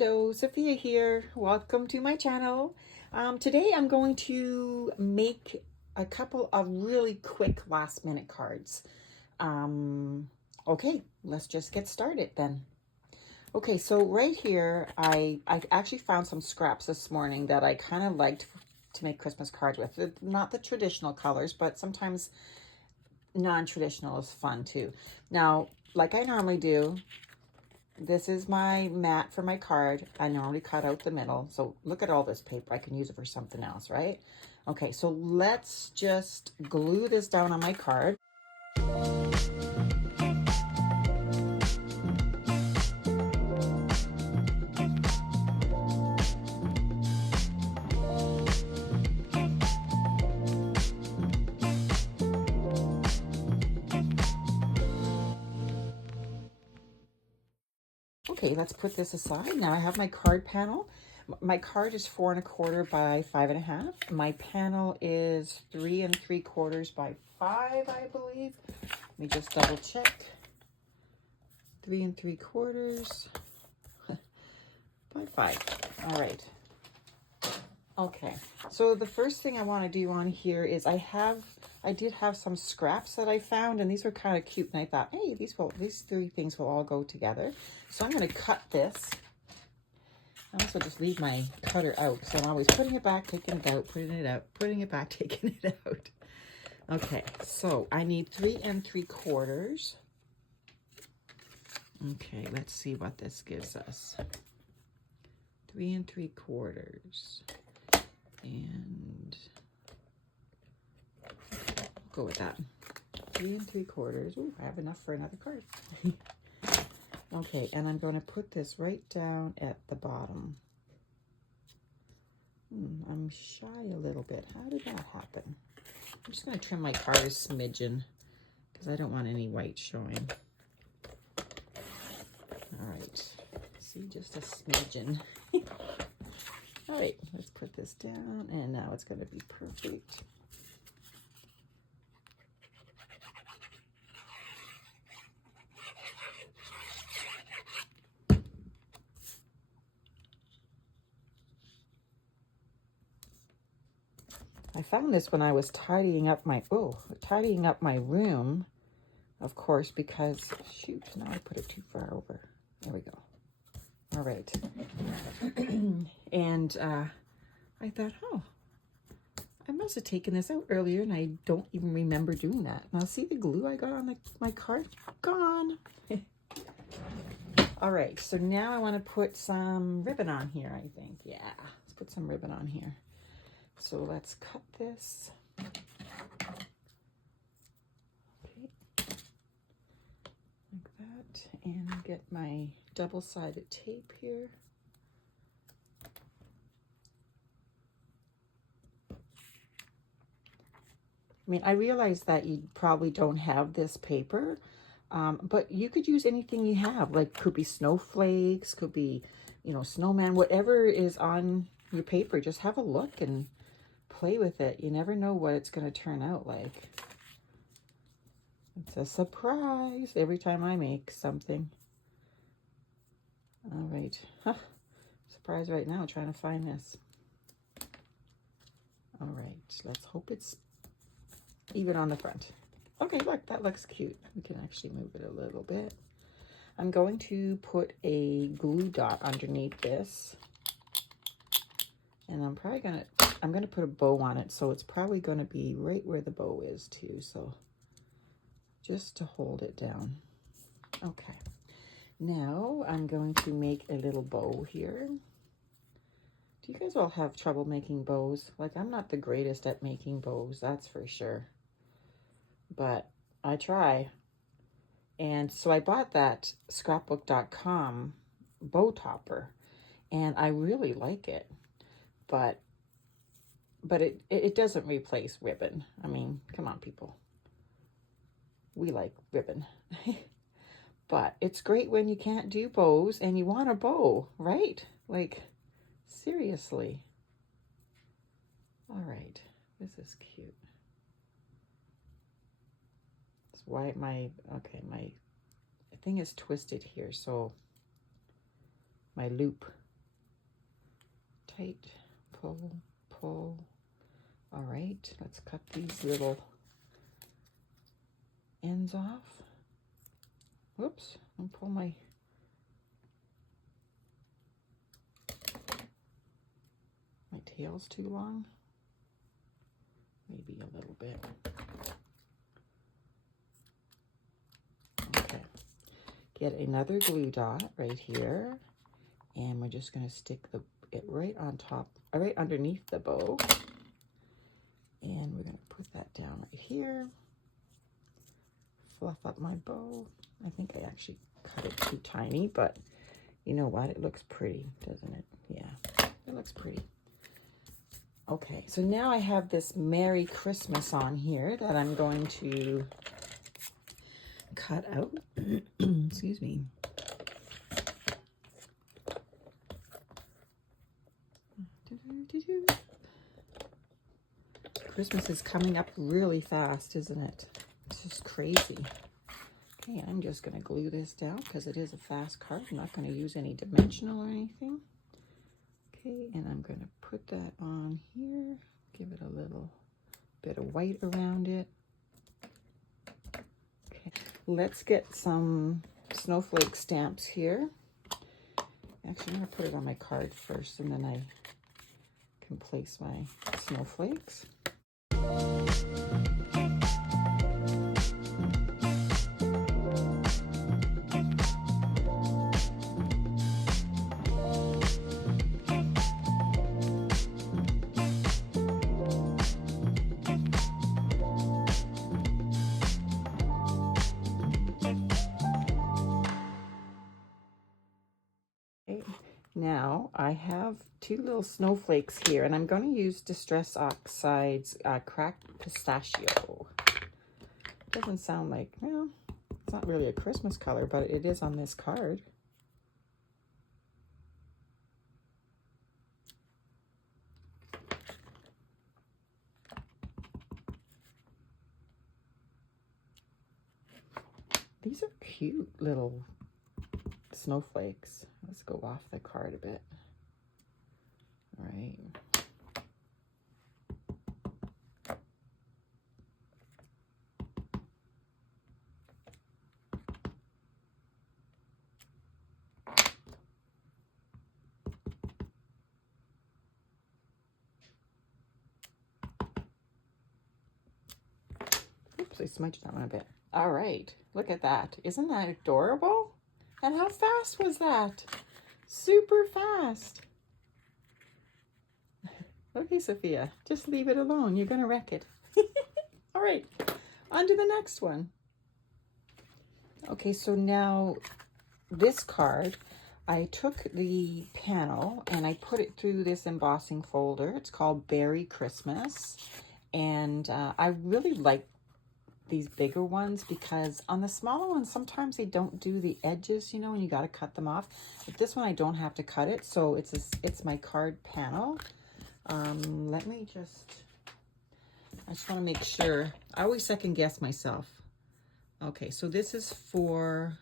Hello, Sophia here. Welcome to my channel. Today I'm going to make a couple of really quick last minute cards. Okay, let's just get started then. Okay, so right here, I actually found some scraps this morning that I kind of liked to make Christmas cards with. Not the traditional colors, but sometimes non-traditional is fun too. Now, like I normally do, this is my mat for my card. I normally cut out the middle. So look at all this paper. I can use it for something else, right? Okay, so let's just glue this down on my card. Okay, let's put this aside. Now I have my card panel. My card is 4 1/4 by 5 1/2. My panel is 3 3/4 by 5, I believe. Let me just double check. 3 3/4 by 5. All right. Okay, so the first thing I want to do on here is I did have some scraps that I found, and these were kind of cute, and I thought, hey, these three things will all go together. So I'm going to cut this. I also just leave my cutter out, so I'm always putting it back, taking it out, putting it out, putting it back, taking it out. Okay, so I need 3 3/4. Okay, let's see what this gives us. 3 3/4. And I'll go with that. 3 3/4. Ooh, I have enough for another card. Okay, and I'm going to put this right down at the bottom. I'm shy a little bit. How did that happen? I'm just going to trim my card a smidgen because I don't want any white showing. All right, see, just a smidgen. All right, let's put this down, and now it's going to be perfect. I found this when I was tidying up my room, of course, because shoot, now I put it too far over. There we go. All right. And I thought, oh, I must have taken this out earlier, and I don't even remember doing that. Now see the glue I got on my card? Gone. All right, so now I want to put some ribbon on here, I think. Yeah, let's put some ribbon on here. So let's cut this. Okay, like that, and get my double-sided tape here. I mean, I realize that you probably don't have this paper, but you could use anything you have. Like, could be snowflakes, could be, snowman, whatever is on your paper. Just have a look and play with it. You never know what it's going to turn out like. It's a surprise every time I make something. All right. Huh. Surprise right now trying to find this. All right. Let's hope it's even on the front. Okay, look, that looks cute. We can actually move it a little bit. I'm going to put a glue dot underneath this. And I'm going to put a bow on it, so it's probably going to be right where the bow is too, so just to hold it down. Okay, now I'm going to make a little bow here. Do you guys all have trouble making bows? Like, I'm not the greatest at making bows, that's for sure, but I try. And so I bought that scrapbook.com bow topper, and I really like it. But it doesn't replace ribbon. I mean, come on, people. We like ribbon. But it's great when you can't do bows and you want a bow, right? Like, seriously. All right, this is cute. That's why my thing is twisted here, so my loop tight, pull, pull. All right, let's cut these little ends off. Whoops, and pull my tail's too long. Maybe a little bit. Okay, get another glue dot right here, and we're just going to stick it right on top, right underneath the bow. And we're going to put that down right here. Fluff up my bow. I think I actually cut it too tiny, but you know what? It looks pretty, doesn't it? Yeah, it looks pretty. Okay, so now I have this Merry Christmas on here that I'm going to cut out. Excuse me. Christmas is coming up really fast, isn't it? It's just crazy. Okay, I'm just going to glue this down because it is a fast card. I'm not going to use any dimensional or anything. Okay, and I'm going to put that on here. Give it a little bit of white around it. Okay, let's get some snowflake stamps here. Actually, I'm going to put it on my card first, and then I can place my snowflakes. Now I have two little snowflakes here, and I'm going to use Distress Oxide's Cracked Pistachio. Doesn't sound like, well, it's not really a Christmas color, but it is on this card. These are cute little snowflakes. Let's go off the card a bit. All right. Oops, I smudged that one a bit. All right, look at that. Isn't that adorable? And how fast was that? Super fast. Okay, Sophia, just leave it alone. You're going to wreck it. All right, on to the next one. Okay, so now this card, I took the panel and I put it through this embossing folder. It's called Berry Christmas. And I really like these bigger ones because on the smaller ones, sometimes they don't do the edges, you know, and you got to cut them off. But this one, I don't have to cut it. So it's my card panel. Let me I just want to make sure. I always second guess myself. Okay, so this is 4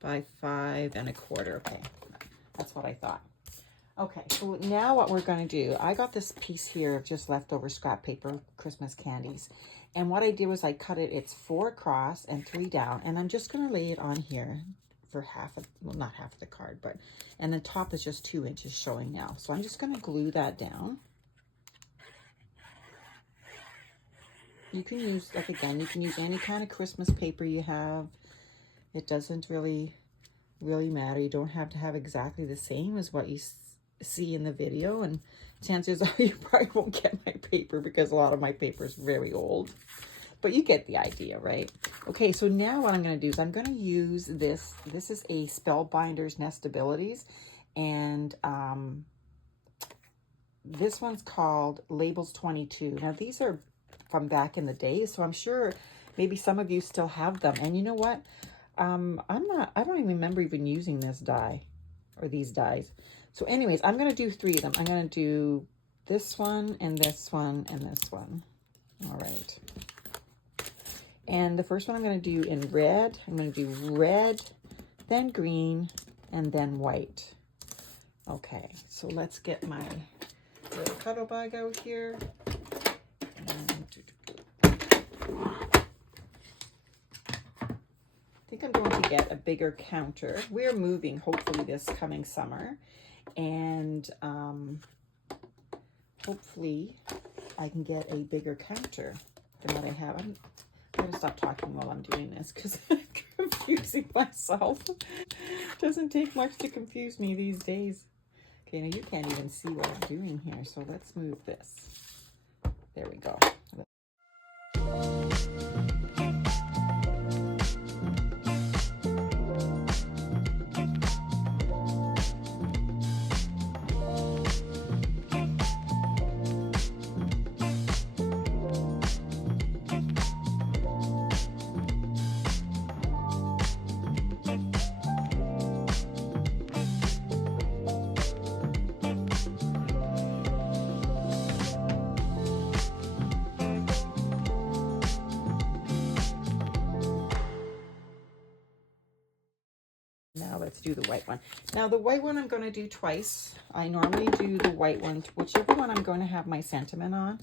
by 5 1/4. Okay, that's what I thought. Okay, so now what we're going to do, I got this piece here of just leftover scrap paper, Christmas candies. And what I did was I cut it, it's 4 across and 3 down. And I'm just going to lay it on here for half of, well, not half of the card, but, and the top is just 2 inches showing now. So I'm just going to glue that down. You can use, like again, you can use any kind of Christmas paper you have. It doesn't really matter. You don't have to have exactly the same as what you see in the video, and chances are you probably won't get my paper because a lot of my paper is very old, but you get the idea, right? Okay, so now what I'm going to do is I'm going to use this. This is a Spellbinders Nestabilities, and this one's called Labels 22. Now these are from back in the day, so I'm sure maybe some of you still have them. And you know what? I don't even remember even using this die or these dies. So anyways, I'm going to do 3 of them. I'm going to do this one and this one and this one. All right. And the first one I'm going to do in red. I'm going to do red, then green, and then white. Okay, so let's get my little cuddle bag out here. And I think I'm going to get a bigger counter. We're moving hopefully this coming summer, and hopefully I can get a bigger counter than what I have. I'm going to stop talking while I'm doing this because I'm confusing myself. Doesn't take much to confuse me these days. Okay, now you can't even see what I'm doing here, so let's move this. There we go. Now let's do the white one. Now the white one I'm going to do twice. I normally do the white one, whichever one I'm going to have my sentiment on,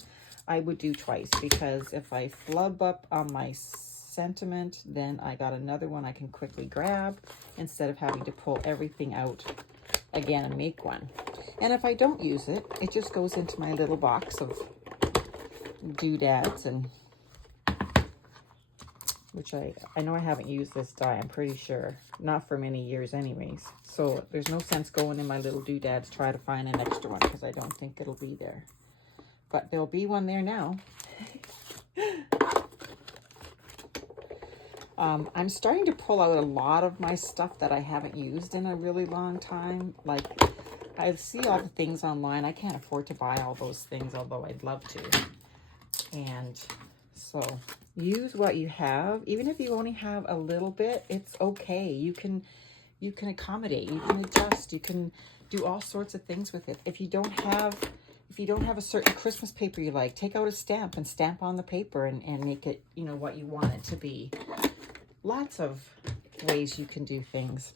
I would do twice, because if I flub up on my sentiment, then I got another one I can quickly grab instead of having to pull everything out again and make one. And if I don't use it, it just goes into my little box of doodads, and which I know I haven't used this die, I'm pretty sure. Not for many years anyways. So there's no sense going in my little doodads try to find an extra one, because I don't think it'll be there. But there'll be one there now. I'm starting to pull out a lot of my stuff that I haven't used in a really long time. Like, I see all the things online. I can't afford to buy all those things, although I'd love to. And so use what you have. Even if you only have a little bit, it's okay. You can accommodate, you can adjust, you can do all sorts of things with it. If you don't have a certain Christmas paper you like, take out a stamp and stamp on the paper and make it, you know, what you want it to be. Lots of ways you can do things.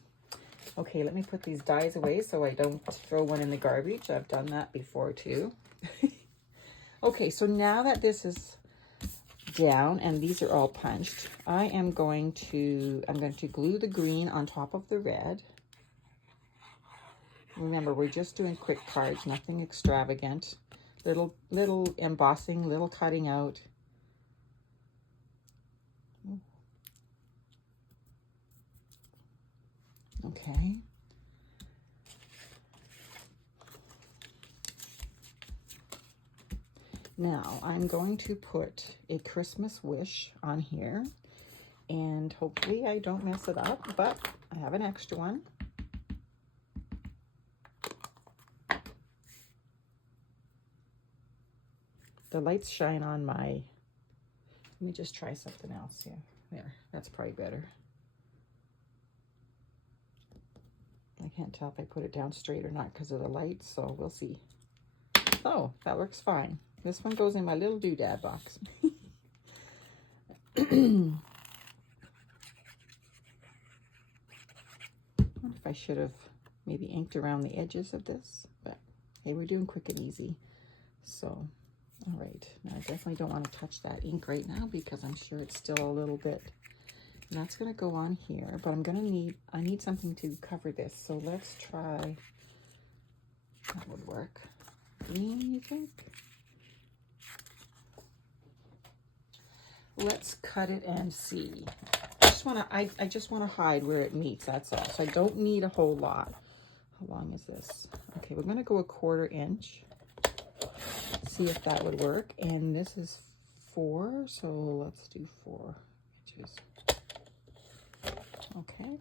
Okay, let me put these dies away so I don't throw one in the garbage. I've done that before too. Okay, so now that this is down and these are all punched, I'm going to glue the green on top of the red. Remember, we're just doing quick cards, nothing extravagant. Little embossing, little cutting out. Okay. Now I'm going to put a Christmas wish on here, and hopefully I don't mess it up, but I have an extra one. The lights shine on my, let me just try something else here. There, that's probably better. I can't tell if I put it down straight or not because of the lights, so we'll see. Oh, that works fine. This one goes in my little doodad box. I wonder if I should have maybe inked around the edges of this, but hey, we're doing quick and easy. So, all right, now I definitely don't want to touch that ink right now because I'm sure it's still a little bit. And that's going to go on here, but I need something to cover this. So let's try, that would work. Green, you think? Let's cut it and see. I just want to hide where it meets, that's all. So I don't need a whole lot. How long is this? Okay, we're going to go 1/4 inch. See if that would work. And this is 4, so let's do 4 inches. Okay.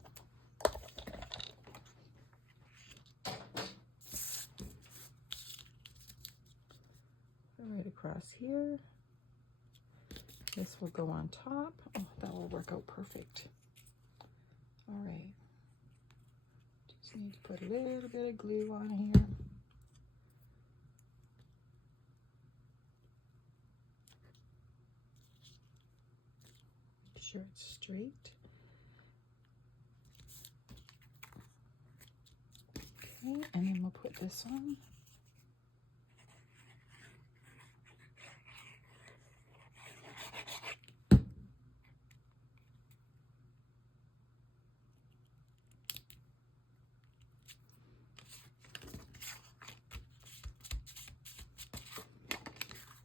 Right across here. This will go on top. Oh, that will work out perfect. All right. Just need to put a little bit of glue on here. Make sure it's straight. Okay, and then we'll put this on.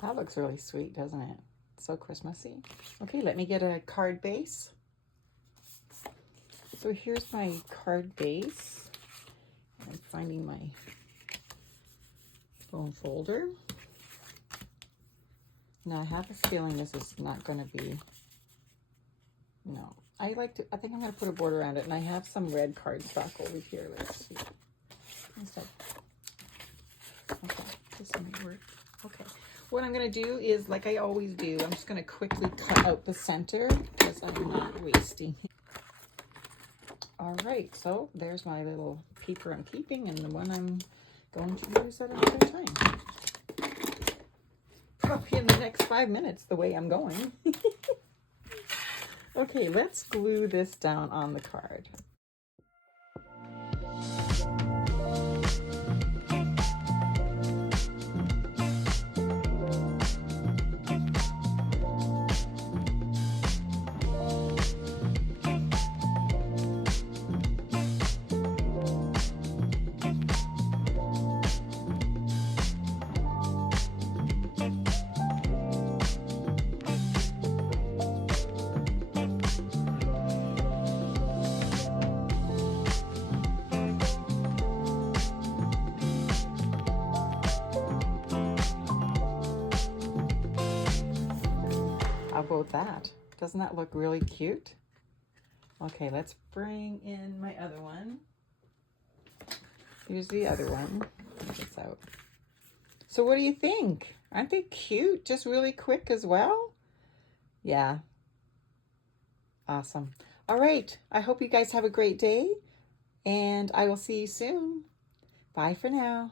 That looks really sweet, doesn't it? So Christmassy. Okay, let me get a card base. So here's my card base. I'm finding my phone folder. Now I have a feeling this is not going to be, no. I think I'm going to put a border around it, and I have some red cardstock over here. Let's see. Okay, this might work. Okay, what I'm going to do is, like I always do, I'm just going to quickly cut out the center because I'm not wasting it. All right, so there's my little paper I'm keeping, and the one I'm going to use at another time. Probably in the next 5 minutes, the way I'm going. Okay, let's glue this down on the card. How about that? Doesn't that look really cute? Okay, let's bring in my other one. Here's the other one. Get this out. So what do you think? Aren't they cute? Just really quick as well? Yeah. Awesome. All right. I hope you guys have a great day, and I will see you soon. Bye for now.